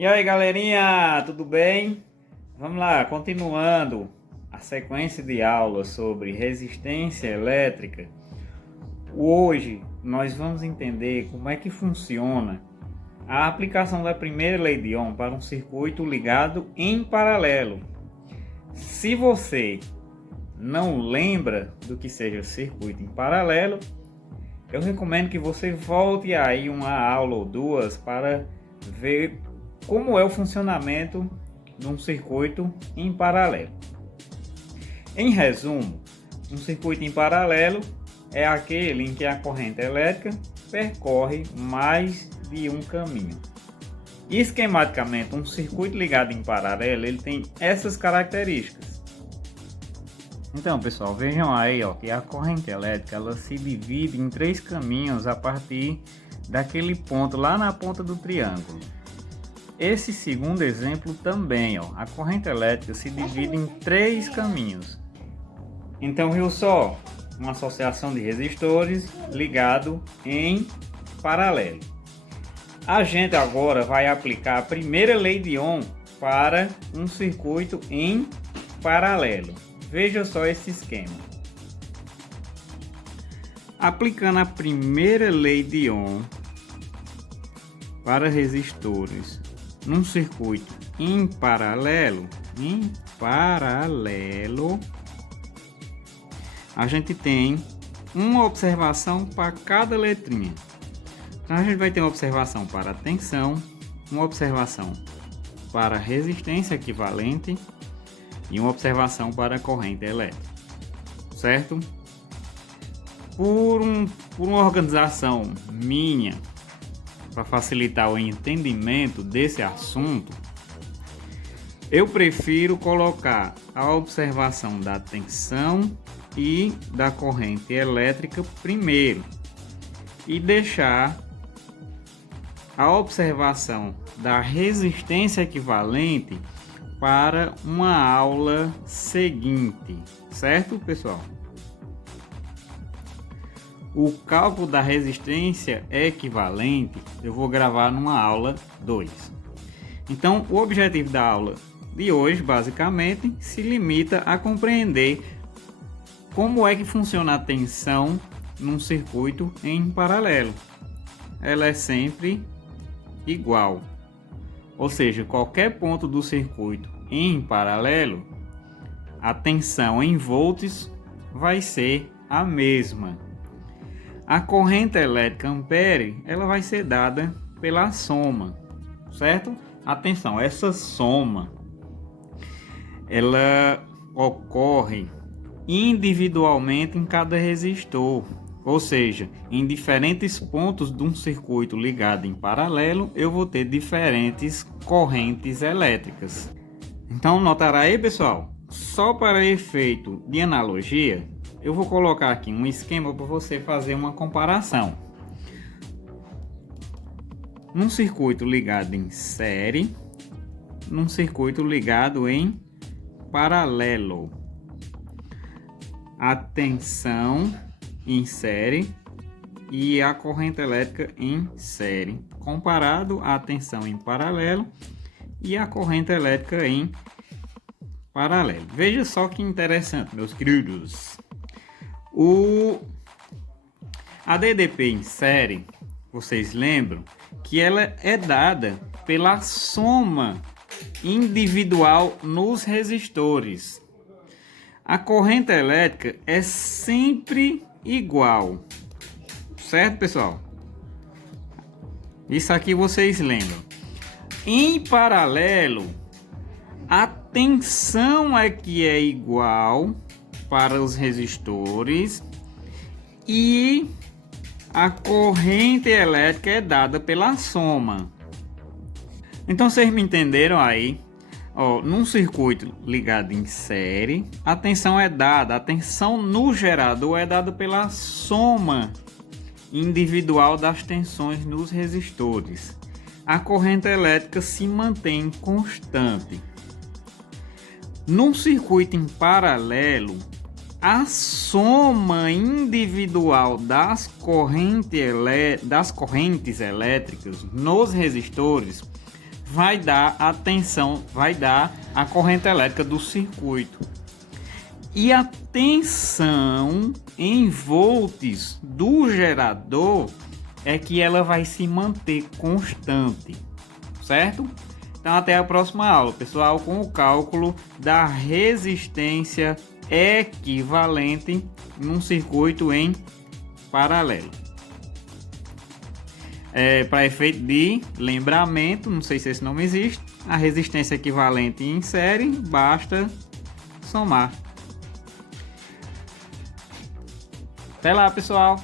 E aí galerinha, tudo bem? Vamos lá, continuando a sequência de aulas sobre resistência elétrica. Hoje nós vamos entender como é que funciona a aplicação da primeira lei de Ohm para um circuito ligado em paralelo. Se você não lembra do que seja circuito em paralelo, eu recomendo que você volte aí uma aula ou duas para ver como é o funcionamento de um circuito em paralelo. Em resumo, um circuito em paralelo é aquele em que a corrente elétrica percorre mais de um caminho. Esquematicamente, um circuito ligado em paralelo ele tem essas características. Então, pessoal, vejam aí que a corrente elétrica ela se divide em três caminhos a partir daquele ponto lá na ponta do triângulo. Esse segundo exemplo também, a corrente elétrica se divide em três caminhos. Então, viu só? Uma associação de resistores ligado em paralelo. A gente agora vai aplicar a primeira lei de Ohm para um circuito em paralelo. Veja só esse esquema. Aplicando a primeira lei de Ohm para resistores num circuito em paralelo, a gente tem uma observação para cada letrinha. Então a gente vai ter uma observação para a tensão, uma observação para a resistência equivalente e uma observação para a corrente elétrica, certo? Por uma organização minha, para facilitar o entendimento desse assunto, eu prefiro colocar a observação da tensão e da corrente elétrica primeiro e deixar a observação da resistência equivalente para uma aula seguinte, certo, pessoal? O cálculo da resistência equivalente eu vou gravar numa aula 2. Então, o objetivo da aula de hoje, basicamente, se limita a compreender como é que funciona a tensão num circuito em paralelo. Ela é sempre igual. Ou seja, qualquer ponto do circuito em paralelo, a tensão em volts vai ser a mesma. A corrente elétrica ampere, ela vai ser dada pela soma, certo? Atenção, essa soma, ela ocorre individualmente em cada resistor, ou seja, em diferentes pontos de um circuito ligado em paralelo, eu vou ter diferentes correntes elétricas. Então, notará aí, pessoal, só para efeito de analogia, eu vou colocar aqui um esquema para você fazer uma comparação. Num circuito ligado em série, num circuito ligado em paralelo. A tensão em série e a corrente elétrica em série, comparado à tensão em paralelo e a corrente elétrica em paralelo. Veja só que interessante, meus queridos. A DDP em série, vocês lembram que ela é dada pela soma individual nos resistores. A corrente elétrica é sempre igual, certo, pessoal? Isso aqui vocês lembram. Em paralelo, a tensão é que é igual para os resistores e a corrente elétrica é dada pela soma. Então vocês me entenderam aí? Num circuito ligado em série, a tensão no gerador é dada pela soma individual das tensões nos resistores. A corrente elétrica se mantém constante. Num circuito em paralelo, a soma individual das correntes elétricas nos resistores vai dar a tensão, vai dar a corrente elétrica do circuito. E a tensão em volts do gerador é que ela vai se manter constante, certo? Então até a próxima aula, pessoal, com o cálculo da resistência equivalente num circuito em paralelo. Para efeito de lembramento, não sei se esse nome existe, a resistência equivalente em série, basta somar. Até lá, pessoal!